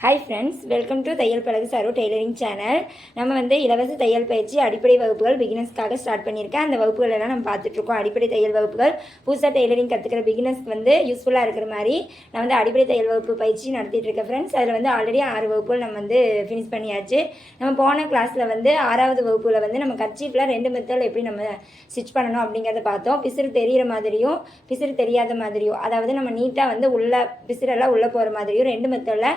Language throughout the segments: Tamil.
ஹாய் ஃப்ரெண்ட்ஸ் வெல்கம் டு தையல் பழகு சரோ டெய்லரிங் சேனல் நம்ம வந்து இலவச தையல் பயிற்சி அடிப்படை வகுப்புகள் பிகினஸ்க்காக ஸ்டார்ட் பண்ணியிருக்கேன். அந்த வகுப்புகள் எல்லாம் நம்ம பார்த்துட்ருக்கோம். அடிப்படை தையல் வகுப்புகள் புதுசாக டெய்லரிங் கற்றுக்கிற பிகினஸ்க்கு வந்து யூஸ்ஃபுல்லாக இருக்கிற மாதிரி நான் வந்து அடிப்படை தையல் வகுப்பு பயிற்சி நடத்திட்டு இருக்கேன் ஃப்ரெண்ட்ஸ் அதில் வந்து ஆல்ரெடி ஆறு வகுப்புகள் நம்ம வந்து ஃபினிஷ் பண்ணியாச்சு. நம்ம போன கிளாஸில் வந்து ஆறாவது வகுப்பில் வந்து நம்ம கர்ச்சீஃபில் ரெண்டு மெத்தடில் எப்படி நம்ம ஸ்டிச் பண்ணணும் அப்படிங்கிறத பார்த்தோம். பிசிறு தெரியிற மாதிரியும் பிசிறு தெரியாத மாதிரியும் அதாவது நம்ம நீட்டாக வந்து உள்ள பிசிறெல்லாம் உள்ளே போகிற மாதிரியும் ரெண்டு மெத்தடில்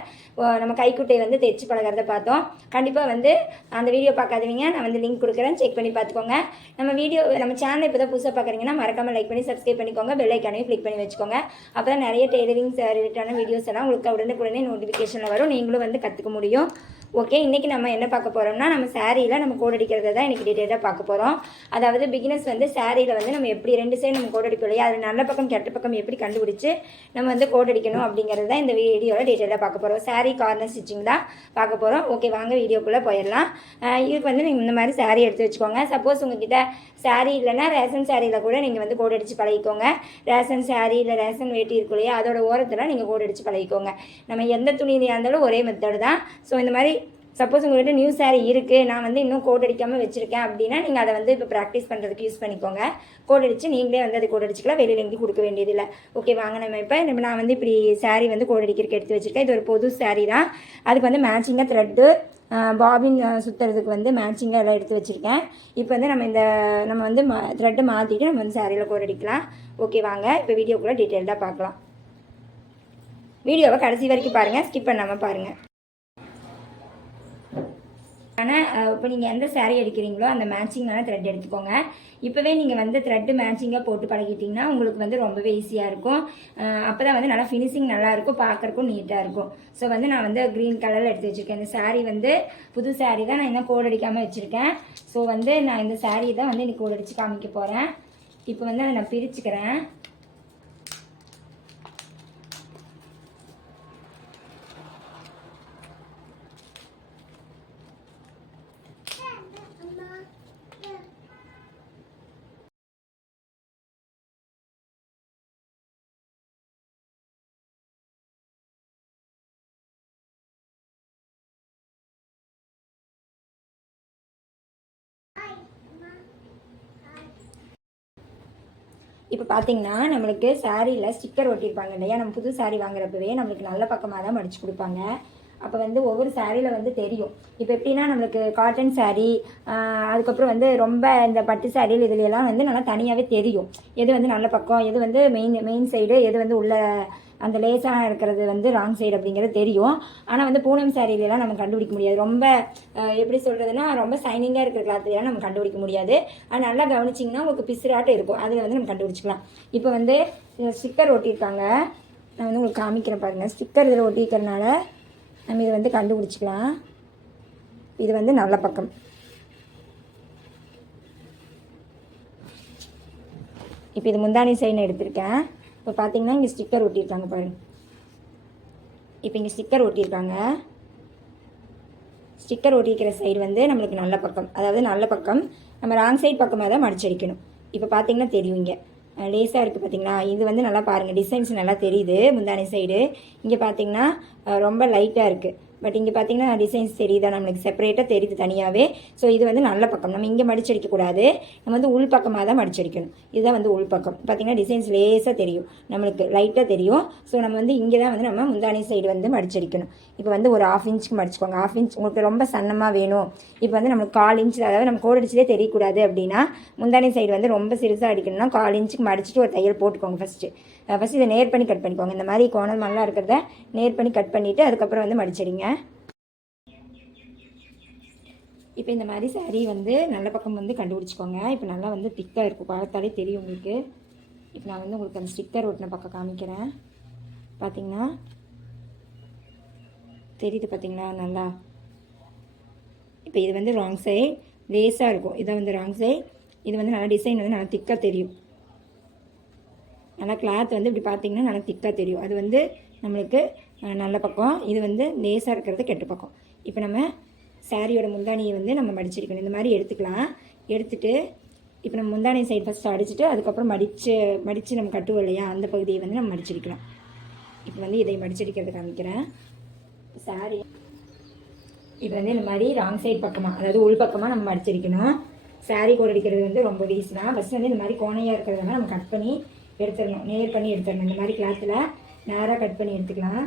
நம்ம கைக்குட்டையை வந்து தைச்சு பழகிறத பார்த்தோம். கண்டிப்பாக வந்து அந்த வீடியோ பார்க்காதவங்க நான் வந்து லிங்க் கொடுக்குறேன். செக் பண்ணி பார்த்துக்கோங்க. நம்ம வீடியோ நம்ம சேனல் இப்போ தான் புதுசாக பார்க்குறீங்கன்னா மறக்காமல் லைக் பண்ணி சப்ஸ்கிரைப் பண்ணிக்கோங்க. பெல் ஐக்கானையும் கிளிக் பண்ணி வச்சுக்கோங்க. அப்போ தான் நிறைய டெய்லரிங் ரிலேட்டான வீடியோஸ் எல்லாம் உங்களுக்கு உடனுக்குடனே நோட்டிஃபிகேஷனில் வரும். நீங்களும் வந்து கற்றுக்க முடியும். ஓகே இன்றைக்கி நம்ம என்ன பார்க்க போகிறோம்னா நம்ம சாரியில் நம்ம கோட் அடிக்கிறத தான் இன்றைக்கி டீட்டெயிலாக பார்க்க போகிறோம் அதாவது பிகினஸ் வந்து சாரியில் வந்து நம்ம எப்படி ரெண்டு சைடு நம்ம கோட் அடிக்கும் இல்லையா? அது நல்ல பக்கம் கெட்ட பக்கம் எப்படி கண்டுபிடிச்சி நம்ம வந்து கோட் அடிக்கணும் அப்படிங்கிறது தான் இந்த வீடியோவில் டீட்டெயிலாக பார்க்க போகிறோம் சாரி கார்னர் ஸ்டிச்சிங் தான் பார்க்க போகிறோம் ஓகே வாங்க வீடியோக்குள்ளே போயிடலாம். இதுக்கு வந்து நீங்கள் இந்த மாதிரி சாரி எடுத்து வச்சுக்கோங்க. சப்போஸ் உங்ககிட்ட சாரீ இல்லைன்னா ரேஷன் சாரியில் கூட நீங்கள் வந்து கோட் அடித்து பழகிக்கோங்க. ரேஷன் சாரீ இல்லை ரேஷன் வேட்டி இருக்கும் இல்லையா அதோட ஓரத்தில் நீங்கள் கோட் அடித்து பழகிக்கோங்க. நம்ம எந்த துணியிலையாக இருந்தாலும் ஒரே மெத்தடு தான். ஸோ இந்த மாதிரி சப்போஸ் உங்கள்கிட்ட நியூ சாரி இருக்குது நான் வந்து இன்னும் கோட் அடிக்காமல் வச்சுருக்கேன் அப்படின்னா நீங்கள் அதை வந்து இப்போ ப்ராக்டிஸ் பண்ணுறதுக்கு யூஸ் பண்ணிக்கோங்க. கோட் அடித்து நீங்களே வந்து அது கோட் அடிச்சுக்கலாம் வெளியில் எங்கேயும் கொடுக்க வேண்டியதில்லை. ஓகே வாங்க நம்ம இப்போ நம்ம நான் வந்து இப்படி சாரி வந்து கோட் அடிக்கிறதுக்கு எடுத்து வச்சுருக்கேன். இது ஒரு பொது சாரி தான். அதுக்கு வந்து மேட்சிங்காக த்ரெட்டு பாபின் சுற்றுறதுக்கு வந்து மேட்சிங்காக எல்லாம் எடுத்து வச்சுருக்கேன். இப்போ வந்து நம்ம இந்த நம்ம வந்து மா த்ரெட்டை மாற்றிட்டு நம்ம வந்து சேரீயில் கோட் அடிக்கலாம். ஓகே வாங்க. இப்போ வீடியோக்குள்ளே டீட்டெயில்டாக பார்க்கலாம். வீடியோவை கடைசி வரைக்கும் பாருங்கள் ஸ்கிப் பண்ணாமல் பாருங்கள் ஆனால் இப்போ நீங்கள் எந்த சேரீ எடுக்கிறீங்களோ அந்த மேட்சிங்கான த்ரெட் எடுத்துக்கோங்க. இப்போவே நீங்கள் வந்து த்ரெட்டு மேட்சிங்காக போட்டு பழகிட்டிங்கன்னா உங்களுக்கு வந்து ரொம்பவே ஈஸியாக இருக்கும். அப்போ தான் வந்து நல்லா ஃபினிஷிங் நல்லாயிருக்கும் பார்க்குறக்கும் பார்க்கறக்கும் நீட்டாக இருக்கும். ஸோ வந்து நான் வந்து க்ரீன் கலரில் எடுத்து வச்சுருக்கேன். இந்த சாரீ வந்து புது சாரீ தான் நான் இன்னும் கோட் அடிக்காமல் வச்சுருக்கேன். ஸோ வந்து நான் இந்த சாரீ தான் வந்து இன்னைக்கு கோட் அடித்து காமிக்க போகிறேன் இப்போ வந்து அதை நான் பிரிச்சுக்கிறேன். இப்போ பார்த்தீங்கன்னா நம்மளுக்கு சாரியில் ஸ்டிக்கர் ஒட்டியிருப்பாங்க இல்லையா? நம்ம புது சாரி வாங்குறப்பவே நம்மளுக்கு நல்ல பக்கமாக தான் மடிச்சு கொடுப்பாங்க. அப்போ வந்து ஒவ்வொரு சாரியில் வந்து தெரியும். இப்போ எப்படின்னா நம்மளுக்கு காட்டன் saree அதுக்கப்புறம் வந்து ரொம்ப இந்த பட்டு சாரியில் இதுலையெல்லாம் வந்து நல்லா தனியாகவே தெரியும். எது வந்து நல்ல பக்கம் எது வந்து மெயின் மெயின் சைடு எது வந்து உள்ள அந்த லேசாக இருக்கிறது வந்து ராங் சைடு அப்படிங்கிறது தெரியும். ஆனால் வந்து பூனம் சாரியிலலாம் நம்ம கண்டுபிடிக்க முடியாது. ரொம்ப எப்படி சொல்கிறதுனா ரொம்ப சைனிங்காக இருக்கிற கிளாத்துலாம் நம்ம கண்டுபிடிக்க முடியாது. அது நல்லா கவனிச்சிங்கன்னா உங்களுக்கு பிசுராட்டம் இருக்கும். அதில் வந்து நம்ம கண்டுபிடிச்சிக்கலாம். இப்போ வந்து ஸ்டிக்கர் ஒட்டியிருக்காங்க. நான் வந்து உங்களுக்கு காமிக்கிறேன் பாருங்கள் ஸ்டிக்கர் இதில் ஒட்டியிருக்கறனால நம்ம இதை வந்து கண்டுபிடிச்சிக்கலாம். இது வந்து நல்ல பக்கம். இப்போ இது முந்தானி சைடு எடுத்திருக்கேன். இப்போ பார்த்தீங்கன்னா இங்கே ஸ்டிக்கர் ஒட்டியிருக்காங்க பாருங்க. இப்போ இங்கே ஸ்டிக்கர் ஒட்டியிருக்காங்க. ஸ்டிக்கர் ஒட்டியிருக்கிற சைடு வந்து நம்மளுக்கு நல்ல பக்கம். அதாவது நல்ல பக்கம் நம்ம ராங் சைடு பக்கமாக தான் மடிச்சடிக்கணும் இப்போ பார்த்தீங்கன்னா தெரியும் இங்கே. லேஸாக இருக்குது பார்த்தீங்களா இது வந்து நல்லா பாருங்கள் டிசைன்ஸ் நல்லா தெரியுது முந்தானி சைடு இங்கே பார்த்தீங்கன்னா ரொம்ப லைட்டாக இருக்குது பட் இங்கே பார்த்தீங்கன்னா டிசைன்ஸ் தெரியுதா? நம்மளுக்கு செப்பரேட்டாக தெரியுது தனியாகவே ஸோ இது வந்து நல்ல பக்கம். நம்ம இங்கே மடிச்சடிக்கக்கூடாது நம்ம வந்து உள் பக்கமாக தான் மடிச்சடிக்கணும் இதுதான் வந்து உள் பக்கம். பார்த்தீங்கன்னா டிசைன்ஸ் லேஸாக தெரியும். நம்மளுக்கு லைட்டாக தெரியும். ஸோ நம்ம வந்து இங்கே தான் வந்து நம்ம முந்தானி சைடு வந்து மடிச்சடிக்கணும் இப்போ வந்து ஒரு ஆஃப் இன்ச்சுக்கு மடிச்சுக்கோங்க. ஆஃப் இன்ச் உங்களுக்கு ரொம்ப சன்னமாக வேணும். இப்போ வந்து நம்மளுக்கு கால் இன்ச் அதாவது நம்ம கோடு அடிச்சதே தெரியக்கூடாது அப்படின்னா முந்தானி சைடு வந்து ரொம்ப சிறுசாக அடிக்கணும்னா கால் இன்ச்சுக்கு மடிச்சிட்டு ஒரு தையல் போட்டுக்கோங்க ஃபஸ்ட்டு ஃபஸ்ட்டு இதை நேர் பண்ணி கட் பண்ணிக்கோங்க. இந்த மாதிரி கோணல் மல்லாம் இருக்கிறத நேர் பண்ணி கட் பண்ணிவிட்டு அதுக்கப்புறம் வந்து மடிச்சிடுங்க. இப்போ இந்த மாதிரி saree வந்து நல்ல பக்கம் வந்து கண்டுபிடிச்சிக்கோங்க. இப்போ நல்லா வந்து திக்காக இருக்கும். பார்த்தாலே தெரியும் உங்களுக்கு. இப்போ நான் வந்து உங்களுக்கு அந்த ஸ்டிக்கர் ஒட்டின பக்கம் காமிக்கிறேன். பார்த்தீங்கன்னா தெரியுது பார்த்தீங்களா நல்லா. இப்போ இது வந்து ராங் சைட் லேஸாக இருக்கும். இதான் வந்து ராங் சைட் இது வந்து நல்லா டிசைன் வந்து நல்லா திக்காக தெரியும். நல்லா கிளாத் வந்து இப்படி பார்த்தீங்கன்னா நல்லா திக்காக தெரியும். அது வந்து நம்மளுக்கு நல்ல பக்கம். இது வந்து லேசாக இருக்கிறது கெட்ட பக்கம். இப்போ நம்ம சாரியோட முந்தானியை வந்து நம்ம மடிச்சிருக்கணும். இந்த மாதிரி எடுத்துக்கலாம். எடுத்துட்டு இப்போ நம்ம முந்தானை சைடு ஃபஸ்ட்டு அடிச்சுட்டு அதுக்கப்புறம் மடித்து மடித்து நம்ம கட்டுவோம் இல்லையா? அந்த பகுதியை வந்து நம்ம மடிச்சிருக்கலாம். இப்போ வந்து இதை மடிச்சடிக்கிறது காமிக்கிறேன். சாரி இப்போ வந்து இந்த மாதிரி ராங் சைட் பக்கமாக அதாவது உள் பக்கமாக நம்ம மடிச்சிருக்கணும். சாரீ கோட் அடிக்கிறது வந்து ரொம்ப ஈஸி தான். ஃபஸ்ட் வந்து இந்த மாதிரி கோணையாக இருக்கிறதெல்லாம் நம்ம கட் பண்ணி எடுத்துடணும். நேர் பண்ணி எடுத்துடணும். இந்த மாதிரி கிளாத்தில் நேராக கட் பண்ணி எடுத்துக்கலாம்.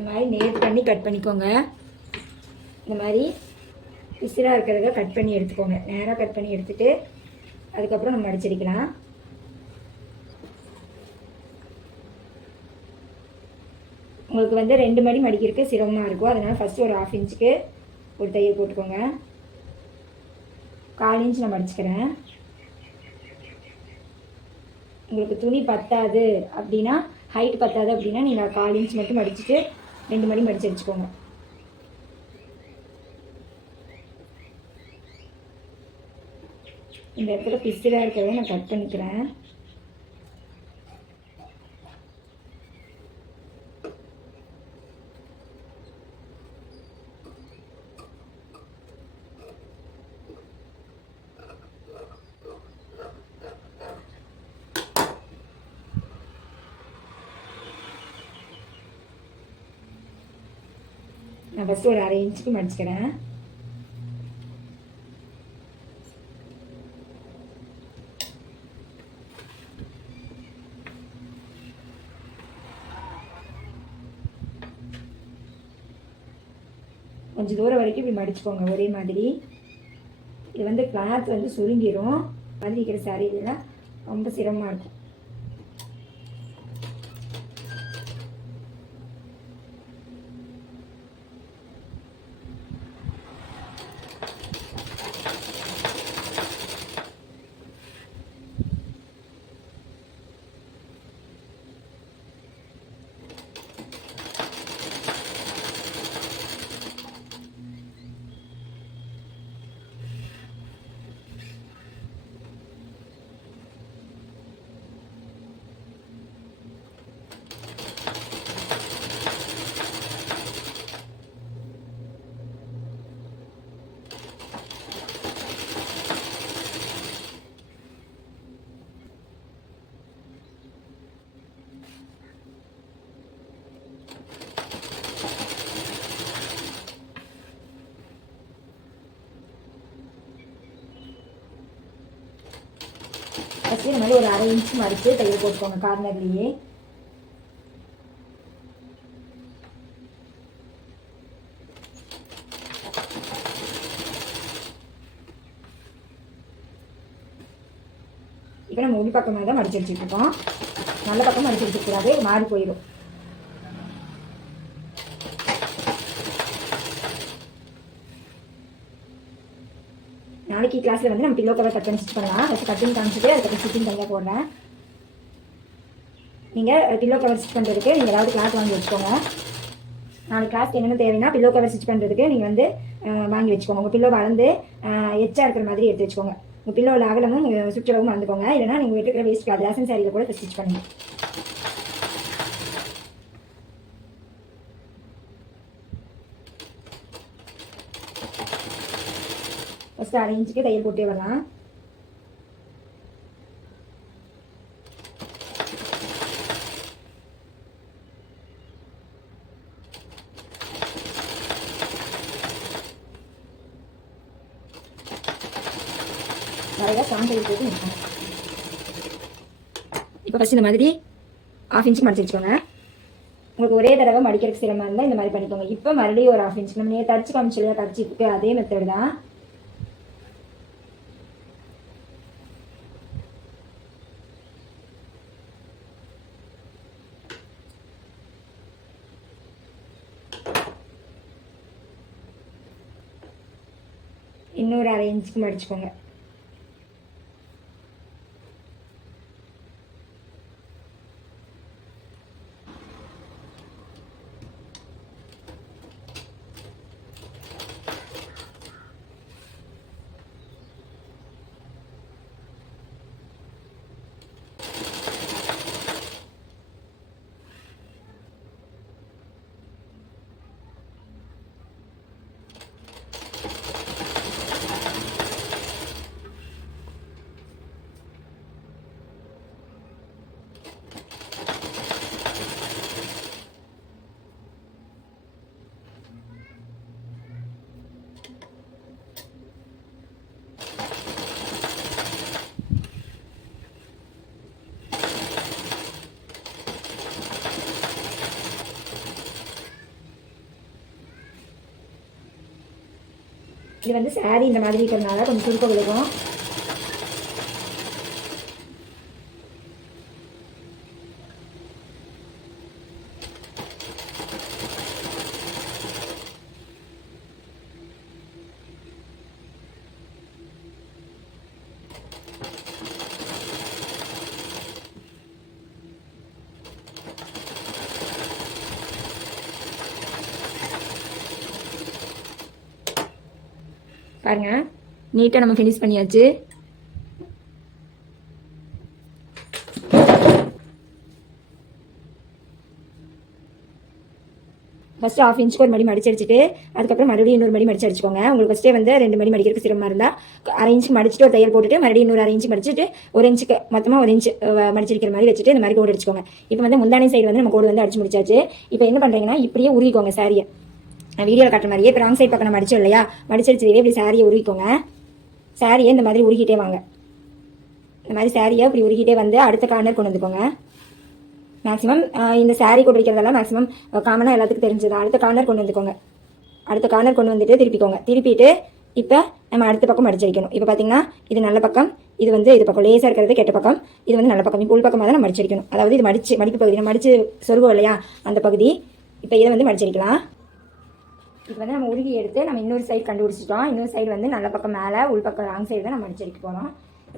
இந்த மாதிரி நேர் பண்ணி கட் பண்ணிக்கோங்க. இந்த மாதிரி பிசிலாக இருக்கிறத கட் பண்ணி எடுத்துக்கோங்க. நேராக கட் பண்ணி எடுத்துட்டு அதுக்கப்புறம் நம்ம அடிச்சிருக்கலாம். உங்களுக்கு வந்து ரெண்டு மணி மடிக்கிறதுக்கு சிரமமாக இருக்கும். அதனால் ஃபஸ்ட்டு ஒரு ஆஃப் இன்ச்சுக்கு ஒரு தையை போட்டுக்கோங்க. கால் இன்ச் நான் மடிச்சுக்கிறேன் உங்களுக்கு துணி பத்தாது அப்படின்னா ஹைட் பத்தாது அப்படின்னா நீங்கள் கால் இன்ச் மட்டும் மடிச்சுட்டு ரெண்டு மணி மடித்து வச்சுக்கோங்க இந்த இடத்துல பிசுறாக இருக்கிறத நான் கட் பண்ணிக்கிறேன். ஃபஸ்ட்டு ஒரு அரை இன்ச்சுக்கு மடிச்சுக்கிறேன். கொஞ்சம் தூரம் வரைக்கும் இப்படி மடிச்சுக்கோங்க ஒரே மாதிரி. இது வந்து கிளாத் வந்து சுருங்கிடும் மாதிரி இருக்கிற சாரீலாம் ரொம்ப சிரமமாக இருக்கும். ஃபஸ்ட்டு இந்த மாதிரி ஒரு அரை இன்ச் மடித்து தையல் போட்டுக்கோங்க கார்னர்லேயே இப்போ நம்ம உள் பக்கமாக தான் மடிச்சு வச்சுட்டு இருக்கோம். நல்ல பக்கம் மடிச்சு வச்சுக்கூடாது மாறி போயிடும் நாளைக்கு கிளாஸில் வந்து நம்ம பில்லோ கவர் கட் பண்ணி ஸ்டிச் பண்ணலாம். ஃபஸ்ட்டு கட்டிங் காமிச்சிட்டு அதுக்கப்புறம் ஸ்டிச்சிங் தனியாக போடுறேன். நீங்கள் பில்லோ கவர் ஸ்டிச் பண்ணுறதுக்கு நீங்கள் ஏதாவது கிளாத் வாங்கி வச்சுக்கோங்க. நாளைக்கு கிளாஸ்க்கு என்னென்ன தேவைன்னா பில்லோ கவர் ஸ்டிச் பண்ணுறதுக்கு நீங்கள் வந்து வாங்கி வச்சுக்கோங்க. உங்கள் பில்லோ வளர்ந்து எச்சா இருக்கிற மாதிரி எடுத்து வச்சுக்கோங்க. உங்கள் பில்லோவில் அகலமும் சுற்றளவும் மறந்துக்கோங்க இல்லைனா நீங்கள் வீட்டுக்கு வேஸ்ட் கிளாத் ரேஷன் சாரியில் கூட ஸ்டிச் பண்ணுங்கள் ஃபஸ்ட்டு அரை இன்ச்சுக்கு தையல் போட்டே வரலாம் நிறையா சாம்பிள் போட்டு நிற்கணும் இப்போ ஃபஸ்ட் இந்த மாதிரி ஆஃப் இன்ச் மடிச்சு வச்சுக்கோங்க உங்களுக்கு ஒரே தடவை மடிக்கிறதுக்கு சிரமமாக இருந்தால் இந்த மாதிரி பண்ணிக்கோங்க இப்போ மறுபடியும் ஒரு ஆஃப் இன்ச் நம்ம நீங்கள் தடிச்சு காமிச்சு இல்லையா தடிச்சிருக்கு அதே மெத்தட் தான் இன்னொரு அரை இன்ச்சுக்கு மடிச்சுக்கோங்க. இது வந்து சாரி இந்த மாதிரி இருக்கிறதுனால கொஞ்சம் சுருக்க விழுகும். பாருங்க. நீட்டாக நம்ம ஃபினிஷ் பண்ணியாச்சு. ஃபஸ்ட்டு ஆஃப் இன்ச்சுக்கு ஒரு மடி மடிச்சு அடிச்சுட்டு அதுக்கப்புறம் மறுபடியும் இன்னொரு மடி மடிச்சு அடிச்சுக்கோங்க. உங்களுக்கு ஃபஸ்ட்டே வந்து ரெண்டு மடி மடிக்கிறதுக்கு சிரமமாக இருந்தால் அரை இன்ச்சு மடிச்சுட்டு ஒரு தையல் போட்டுட்டு மறுபடியும் இன்னொரு அரை இன்ச்சு மடிச்சுட்டு ஒரு இன்ச்சுக்கு மொத்தமாக ஒரு இன்ச்சு மடிச்சிருக்கிற மாதிரி வச்சுட்டு இந்த மாதிரி கோடு அடிச்சுக்கோங்க. இப்போ வந்து முந்தானி சைடு வந்து நம்ம கோடு வந்து அடிச்சு முடிச்சாச்சு. இப்போ என்ன பண்ணுறீங்கன்னா இப்படியே உருவிக்கோங்க சாரியை வீடியோவில் காட்டுற மாதிரியே இப்போ ராங் சைட் பக்கம் நம்ம மடிச்சோம் இல்லையா? மடிச்சடிச்சு இப்படி சாரியை உருவிக்கோங்க. சாரியை இந்த மாதிரி உருகிட்டே வாங்க. இந்த மாதிரி சாரியை இப்படி உருகிட்டே வந்து அடுத்த கார்னர் கொண்டு வந்துக்கோங்க. மேக்ஸிமம் இந்த சாரீ கொண்டு வைக்கிறதெல்லாம் மேக்ஸிமம் காமனாக எல்லாத்துக்கும் தெரிஞ்சது. அடுத்த கார்னர் கொண்டு வந்துக்கோங்க. அடுத்த கார்னர் கொண்டு வந்துட்டு திருப்பிக்கோங்க. திருப்பிட்டு இப்போ நம்ம அடுத்த பக்கம் மடிச்சடிக்கணும் இப்போ பார்த்தீங்கன்னா இது நல்ல பக்கம் இது வந்து இது பக்கம் லேசாக இருக்கிறது கெட்ட பக்கம் இது வந்து நல்ல பக்கம். இப்போ உள் பக்கமாக தான் நம்ம மடிச்சடிக்கணும் அதாவது இது மடிச்சு மடிப்பு பகுதி நம்ம மடிச்சு சொருவோம் இல்லையா? அந்த பகுதி இப்போ இதை வந்து மடிச்சடிக்கலாம் இப்போ வந்து நம்ம உருகி எடுத்து நம்ம இன்னொரு சைடு கண்டுபிடிச்சிட்டோம். இன்னொரு சைடு வந்து நல்ல பக்கம் மேலே உள் பக்கம் ராங் சைடு தான் நம்ம அடிச்சடிக்க போகிறோம்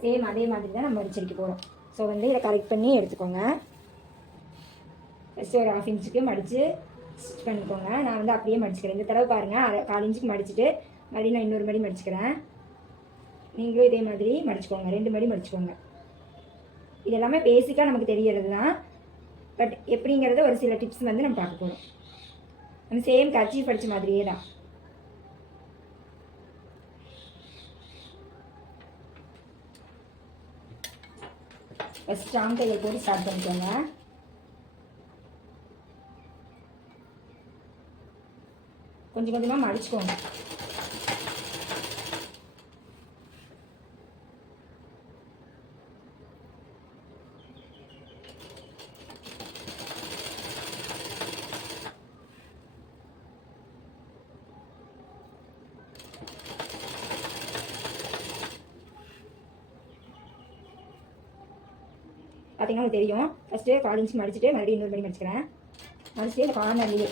சேம் அதே மாதிரி தான் நம்ம அடிச்சடிக்க போகிறோம் ஸோ வந்து இதை கரெக்ட் பண்ணி எடுத்துக்கோங்க. ஃபஸ்ட்டு ஒரு ஹாஃப் இன்ச்சுக்கு மடித்து ஸ்டிச் பண்ணிக்கோங்க. நான் வந்து அப்படியே மடிச்சுக்கிறேன். இந்த தடவை பாருங்கள் அரை கால் இன்ச்சுக்கு மடிச்சுட்டு மறுபடியும் நான் இன்னொரு மடி மடிச்சுக்கிறேன். நீங்களும் இதே மாதிரி மடிச்சுக்கோங்க. ரெண்டு மடி மடிச்சுக்கோங்க. இது எல்லாமே பேசிக்காக நமக்கு தெரியறது தான் பட் எப்படிங்கிறத ஒரு சில டிப்ஸ் வந்து நம்ம பார்க்க போகிறோம் நம்ம சேம் கட்சி படித்த மாதிரியே தான் ஃபஸ்ட் ஸ்ட்ராங் கையில் போட்டு ஸ்டார்ட் பண்ணிக்கோங்க. கொஞ்சம் கொஞ்சமாக மடிச்சுக்கோங்க. பார்த்தீங்கன்னா உங்களுக்கு தெரியும். ஃபஸ்ட்டு கால் இன்ச்சு மடிச்சுட்டு மறுபடியும் இன்னொரு மணி மடிச்சுக்கிறேன். மடிச்சுட்டு இந்த கார்னர்லேயே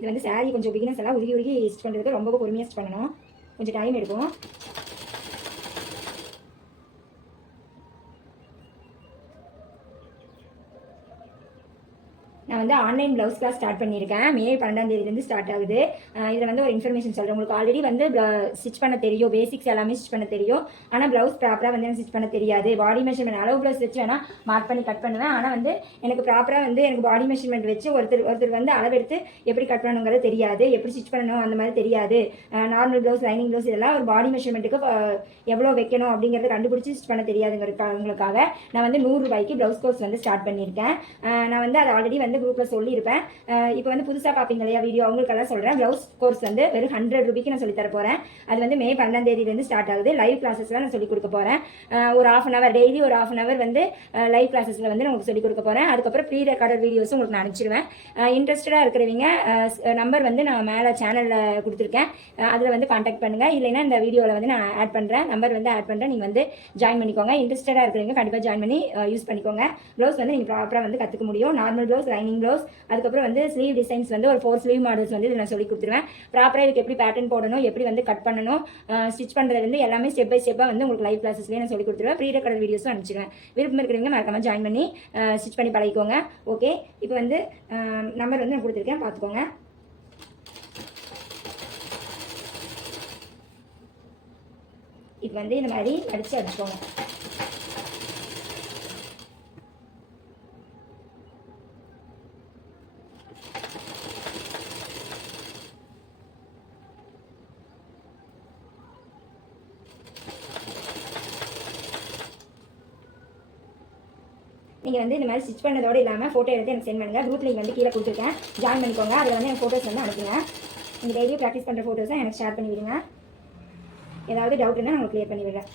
இது வந்து saree கொஞ்சம் பிகினஸ் எல்லாம் உருகி உருகி ஸ்டிச் பண்ணுறதுக்கு ரொம்ப பொறுமையாக ஸ்டிச் பண்ணணும். கொஞ்சம் டைம் எடுக்கும். வந்து ஆன்லைன் ப்ளவுஸ் கிளாஸ் ஸ்டார்ட் பண்ணியிருக்கேன். மே பன்னெண்டாம் தேதியிலேருந்து ஸ்டார்ட் ஆகுது. இதில் வந்து ஒரு இன்ஃபர்மேஷன் சொல்கிறேன் உங்களுக்கு ஆல்ரெடி வந்து ஸ்டிச் பண்ண தெரியும். பேசிக்ஸ் எல்லாமே ஸ்டிச் பண்ண தெரியும். ஆனால் ப்ளவுஸ் ப்ராப்பராக வந்து எனக்கு ஸ்டிச் பண்ண தெரியாது. பாடி மெஷர்மெண்ட் அளவு ப்ளவுஸ் வச்சு வேணால் மார்க் பண்ணி கட் பண்ணுவேன். ஆனால் வந்து எனக்கு ப்ராப்பராக வந்து எனக்கு பாடி மெஷர்மெண்ட் வச்சு ஒருத்தர் ஒருத்தர் வந்து அளவெடுத்து எப்படி கட் பண்ணணுங்கிறது தெரியாது. எப்படி ஸ்டிச் பண்ணணும் அந்த மாதிரி தெரியாது. நார்மல் ப்ளவுஸ் லைனிங் ப்ளவுஸ் இதெல்லாம் ஒரு பாடி மெஷர்மெண்ட்டுக்கு எவ்வளோ வைக்கணும் அப்படிங்கிறத கண்டுபிடிச்சி ஸ்டிச் பண்ண தெரியாதுங்கிறதுக்காக நான் வந்து நூறுரூபாய்க்கு ப்ளவுஸ் கோர்ஸ் வந்து ஸ்டார்ட் பண்ணியிருக்கேன். நான் வந்து அதை ஆல்ரெடி வந்து குரூப் குரூப்பில் சொல்லியிருப்பேன். இப்போ வந்து புதுசாக பார்ப்பீங்க இல்லையா வீடியோ அவங்களுக்கெல்லாம் சொல்கிறேன் ப்ளவுஸ் கோர்ஸ் வந்து வெறும் ஹண்ட்ரட் ருபிக்கு நான் சொல்லித் தர போகிறேன் அது வந்து மே பன்னெண்டாம் தேதியிலேருந்து ஸ்டார்ட் ஆகுது. லைவ் கிளாஸஸ்லாம் நான் சொல்லிக் கொடுக்க போகிறேன் ஒரு ஆஃப் அன் அவர் டெய்லி ஒரு ஆஃப் அன் அவர் வந்து லைவ் கிளாஸஸில் வந்து நான் உங்களுக்கு சொல்லிக் கொடுக்க போகிறேன் அதுக்கப்புறம் ப்ரீ ரெக்கார்டட் வீடியோஸும் உங்களுக்கு நான் அனுப்பிச்சிடுவேன் இன்ட்ரெஸ்டடாக இருக்கிறவங்க நம்பர் வந்து நான் மேலே சேனலில் கொடுத்துருக்கேன். அதில் வந்து காண்டாக்ட் பண்ணுங்கள் இல்லைன்னா இந்த வீடியோவில் வந்து நான் ஆட் பண்ணுறேன் நம்பர் வந்து ஆட் பண்ணுறேன் நீங்கள் வந்து ஜாயின் பண்ணிக்கோங்க. இன்ட்ரெஸ்டடாக இருக்கிறவங்க கண்டிப்பாக ஜாயின் பண்ணி யூஸ் பண்ணிக்கோங்க. ப்ளவுஸ் வந்து நீங்கள் ப்ராப்பராக வந்து கற்றுக்க முடியும். நார்மல் ப்ளவுஸ் லைனிங் ப்ளவுஸ் அதுக்கப்புறம் வந்து ஸ்லீவ் டிசைன்ஸ் வந்து ஒரு ஃபோர் ஸ்லீவ் மாடல்ஸ் வந்து இதை நான் சொல்லி கொடுத்துருவேன். ப்ராப்பராக இதுக்கு எப்படி பேட்டர்ன் போடணும் எப்படி வந்து கட் பண்ணணும் ஸ்டிச் பண்ணுறதுலேருந்து எல்லாமே ஸ்டெப் பை ஸ்டெப்பாக வந்து உங்களுக்கு லைவ் கிளாஸஸ்லேயே நான் சொல்லி கொடுத்துருவேன். ப்ரீ ரெக்கார்ட் வீடியோஸும் அனுப்பிச்சிடுவேன் விருப்பம் இருக்கிறவங்க மறக்காமல் ஜாயின் பண்ணி ஸ்டிச் பண்ணி பழகிக்கோங்க. ஓகே இப்போ வந்து நம்பர் வந்து நான் கொடுத்துருக்கேன். பார்த்துக்கோங்க. இப்போ வந்து இந்த மாதிரி அடித்து அடிச்சுக்கோங்க. நீங்கள் வந்து இந்த மாதிரி ஸ்டிச் பண்ணதோடு இல்லாமல் ஃபோட்டோ எடுத்து எனக்கு சென்ட் பண்ணுங்கள் குரூப் லிங்க் வந்து கீழே கொடுத்துருக்கேன். ஜாயின் பண்ணிக்கோங்க. அதில் வந்து எனக்கு ஃபோட்டோஸ் வந்து அனுப்புங்க. நீங்கள் டெய்லியும் ப்ராக்டிஸ் பண்ணுற ஃபோட்டோஸை எனக்கு ஷேர் பண்ணி விடுங்க ஏதாவது டவுட் இருந்தால் நான் உங்களுக்கு க்ளியர் பண்ணி விடுறேன்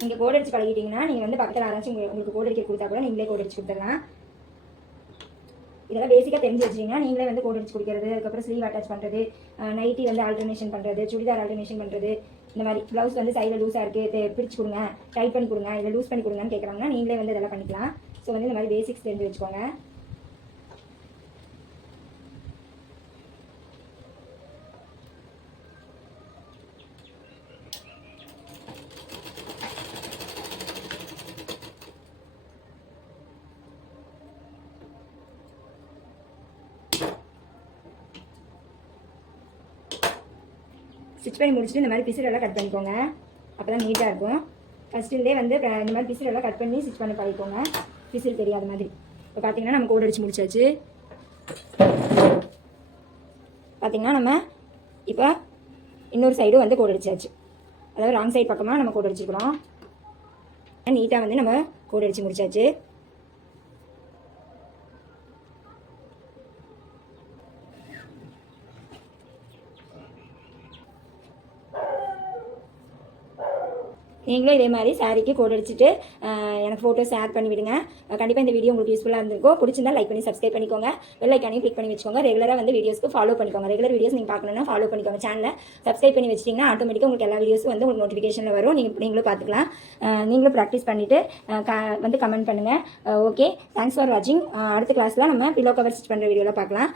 நீங்கள் கோட் அடிச்சு பழகிட்டீங்கன்னா நீங்கள் வந்து பக்கத்தில் யாராச்சும் உங்களுக்கு உங்களுக்கு கோட் அடிக்க கொடுத்தா கூட நீங்களே கோட் அடிச்சு கொடுத்துடலாம். இதெல்லாம் பேசிக்காக தெரிஞ்சு வச்சிங்கன்னா நீங்களே வந்து கோட் அடிச்சு கொடுக்கிறது அதுக்கப்புறம் ஸ்லீவ் அட்டாச் பண்ணுறது நைட்டி வந்து ஆல்டர்னேஷன் பண்ணுறது சுடிதார் ஆல்டர்னேஷன் பண்ணுறது இந்த மாதிரி ப்ளவுஸ் வந்து சைடில் லூஸாக இருக்குது பிரிச்சு கொடுங்க டைட் பண்ணி கொடுங்க இல்லை லூஸ் பண்ணி கொடுங்கன்னு கேட்குறாங்கன்னா நீங்களே வந்து இதெல்லாம் பண்ணிக்கலாம். ஸோ வந்து இந்த மாதிரி பேசிக்ஸ் தெரிஞ்சு வச்சுக்கோங்க. ஸ்டிச் பண்ணி முடிச்சுட்டு இந்த மாதிரி பிசுரெல்லாம் கட் பண்ணிக்கோங்க. அப்போ தான் நீட்டாக இருக்கும். ஃபஸ்ட்டுலேயே வந்து இந்த மாதிரி பிசுரெல்லாம் கட் பண்ணி ஸ்டிச் பண்ணி பழகிக்கோங்க. பிசுறு தெரியாத மாதிரி. இப்போ பார்த்தீங்கன்னா நம்ம கோடு அடிச்சு முடிச்சாச்சு. பார்த்தீங்கன்னா நம்ம இப்போ இன்னொரு சைடும் வந்து கோடு அடிச்சாச்சு. அதாவது ராங் சைடு பக்கமாக நம்ம கோட் அடிச்சுக்கிறோம் நீட்டாக வந்து நம்ம கோடு அடிச்சு முடிச்சாச்சு. நீங்களும் இதே மாதிரி சாரிக்கு கோட் அடிச்சுட்டு எனக்கு ஃபோட்டோ ஷேர் பண்ணி விடுங்க. கண்டிப்பாக இந்த வீடியோ உங்களுக்கு யூஸ்ஃபுல்லாக இருந்திருக்கும். பிடிச்சிருந்தா லைக் பண்ணி சப்ஸ்கிரைப் பண்ணிக்கோங்க. பெல் ஐக்கானையும் கிளிக் பண்ணி வச்சுக்கோங்க. ரெகுலராக வந்து வீடியோஸ்க்கு ஃபாலோ பண்ணிக்கோங்க. ரெகுலர் வீடியோஸ் நீங்கள் பார்க்கணும்னா ஃபாலோ பண்ணிக்கோங்க சேனலை சப்ஸ்கிரைப் பண்ணி வச்சிட்டிங்கன்னா ஆட்டோமேட்டிக்காக உங்களுக்கு எல்லா வீடியோஸும் வந்து உங்களுக்கு நோட்டிஃபிகேஷனில் வரும். நீங்கள் நீங்களும் பார்த்துக்கலாம். நீங்களும் ப்ராக்டிஸ் பண்ணிவிட்டு வந்து கமெண்ட் பண்ணுங்கள் ஓகே தேங்க்ஸ் ஃபார் வாட்சிங் அடுத்த கிளாஸில் நம்ம பிலோ கவர் ஸ்டிச் பண்ணுற வீடியோவில் பார்க்கலாம்.